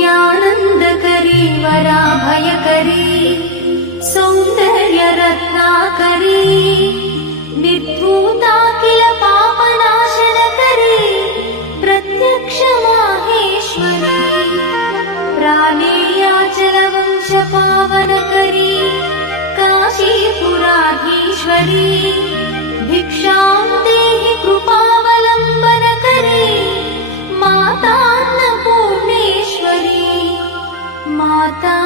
नित्यानन्दकरी वराभयकरी सौन्दर्यरत्नाकरी निर्धूताखिल पापनाशनकरी प्रत्यक्ष माहेश्वरी प्रालेयाचलवंशपावनकरी काशीपुराधीश्वरी भिक्षां देहि कृपावलम्बनकरी मातान्नपूर्णेश्वरी माता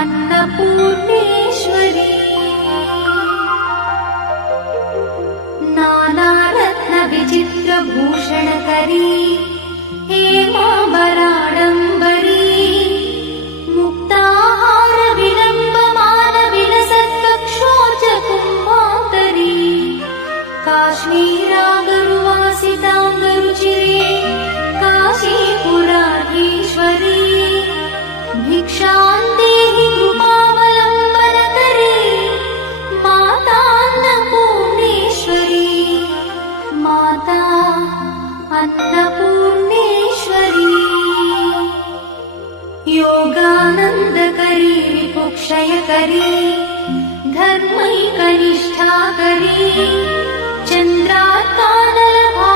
अन्नपूर्णेश्वरी नानारत्नविचित्रभूषणकरी हेमाम्बराडम्बरी मुक्ताहारविलम्बमानविलसत्कक्षोर्जकुम्भान्तरी काश्मीरागरुवासिताङ्गरुचिरे काशीपुराधीश्वरी भिक्षां देहि कृपावलम्बनकरी मातान्नपूर्णेश्वरी माता अन्नपूर्णेश्वरी योगानन्दकरी रिपुक्षयकरी धर्मैकनिष्ठाकरी चन्द्रार्कानलभा